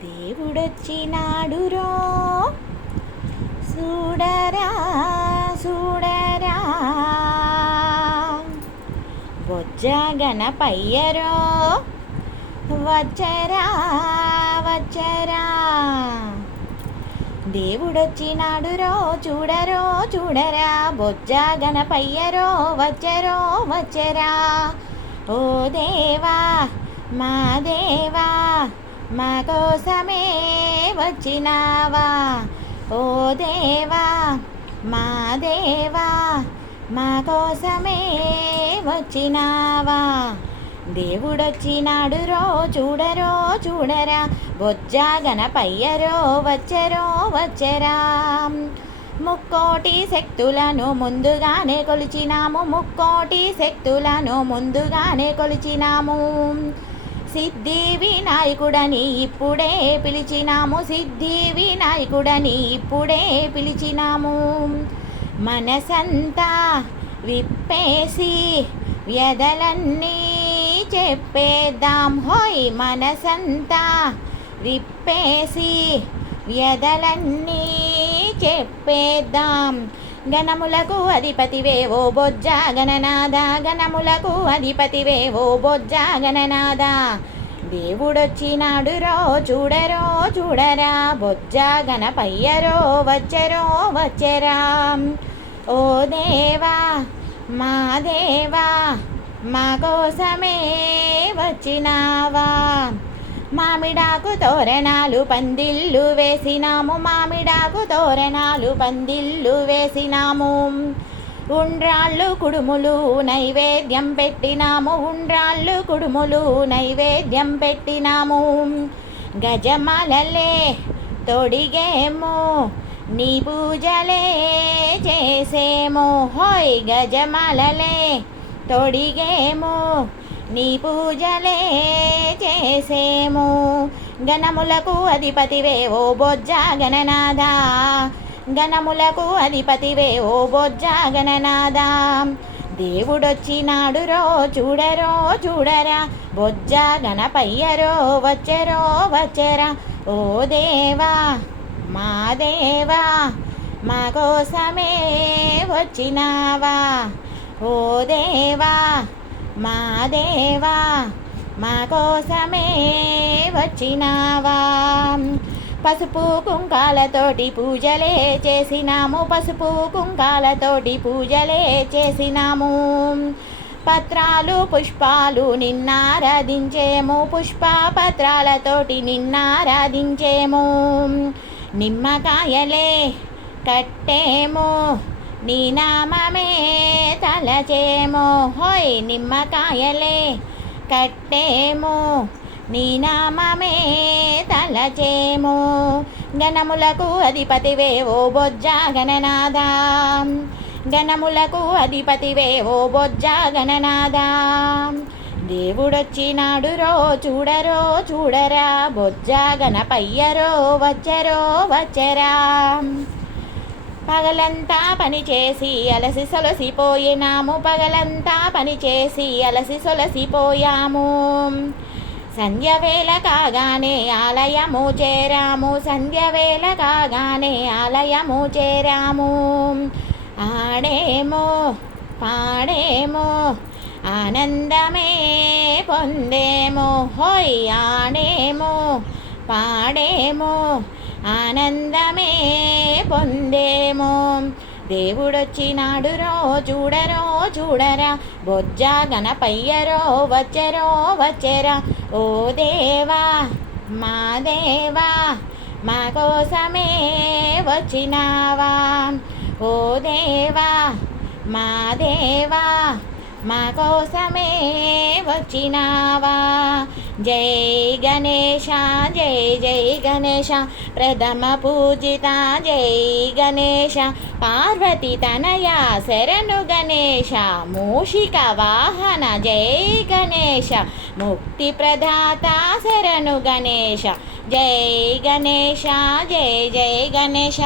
దేవుడొచ్చినాడురో చూడరా చూడరా బొజ్జ గణపయ్యరో వచ్చరా వచ్చరా దేవుడొచ్చినాడురో చూడరో చూడరా బొజ్జ గణపయ్యరో వచ్చరో వచ్చరా ఓ దేవా మా దేవా మా కోసమే వచ్చినావా ఓ దేవా మా దేవా మా కోసమే వచ్చినావా దేవుడొచ్చినాడురో చూడరో చూడరా బొజ్జ గణపయ్యరో వచ్చరో వచ్చరా ముక్కోటి శక్తులను ముందుగానే కొలిచినాము ముక్కోటి శక్తులను ముందుగానే కొలిచినాము సిద్ధి వినాయకుడని ఇప్పుడే పిలిచినాము సిద్ధి వినాయకుడని ఇప్పుడే పిలిచినాము మనసంతా విప్పేసి వ్యధలన్నీ చెప్పేద్దాం హోయ్ మనసంతా విప్పేసి వ్యధలన్నీ చెప్పేద్దాం గణములకు అధిపతివే ఓ బొజ్జ గణనాథ గణములకు అధిపతివే ఓ బొజ్జ గణనాథ దేవుడొచ్చినాడురో చూడరో చూడరా బొజ్జ గణపయ్యరో వచ్చరో వచ్చరా ఓ దేవా మా దేవా మా కోసమే వచ్చినావా మామిడాకు తోరణాలు పందిళ్ళు వేసినాము మామిడాకు తోరణాలు పందిళ్ళు వేసినాము ఉండ్రాళ్ళు కుడుములు నైవేద్యం పెట్టినాము ఉండ్రాళ్ళు కుడుములు నైవేద్యం పెట్టినాము గజమాలలే తొడిగేమో నీ పూజలే చేసేమో హోయ్ గజమాలలే తొడిగేమో నీ పూజలే చేసేము గణములకు అధిపతివే ఓ బొజ్జ గణనాథ గణములకు అధిపతివే ఓ బొజ్జ గణనాథ దేవుడొచ్చినాడురో చూడరో చూడరా బొజ్జ గణపయ్యరో వచ్చరో వచ్చరా ఓ దేవా మా దేవా మా కోసమే వచ్చినావా ఓ దేవా మా దేవా మా కోసమే వచ్చినావా పసుపు కుంకాలతోటి పూజలే చేసినాము పసుపు కుంకాలతోటి పూజలే చేసినాము పత్రాలు పుష్పాలు నిన్నారాధించేము పుష్ప పత్రాలతోటి నిన్నారాధించేము నిమ్మకాయలే కట్టేము నీ నామమే తలచేమో హోయ్ నిమ్మకాయలే కట్టేమో నీ నామమే తలచేమో గణములకు అధిపతివే ఓ బొజ్జ గణనాథ గణములకు అధిపతివే ఓ బొజ్జ గణనాథ దేవుడొచ్చినాడురో చూడరో చూడరా బొజ్జ గణపయ్యరో వచ్చరో వచ్చరా పగలంతా పనిచేసి అలసి సొలసిపోయినాము పగలంతా పనిచేసి అలసి సొలసిపోయాము సంధ్యవేళ కాగానే ఆలయము చేరాము సంధ్యవేళ కాగానే ఆలయము చేరాము ఆడేమో పాడేమో ఆనందమే పొందేమో హోయ్ ఆడేమో పాడేమో ఆనందమే పొందేమో దేవుడొచ్చినాడురో చూడరో చూడరా బొజ్జ గణపయ్యరో వచ్చరో వచ్చరా ఓ దేవా మా దేవా మా కోసమే వచ్చినావా ఓ దేవా మా దేవా మా కోసమే వచ్చినావా జై గణేశ జై జై గణేశ ప్రథమ పూజిత జై గణేశ పార్వతి తనయ శరణు గణేశ మూషిక వాహన జై గణేశ ముక్తి ప్రదాత శరణు గణేశ జై గణేశ జై జై గణేశ.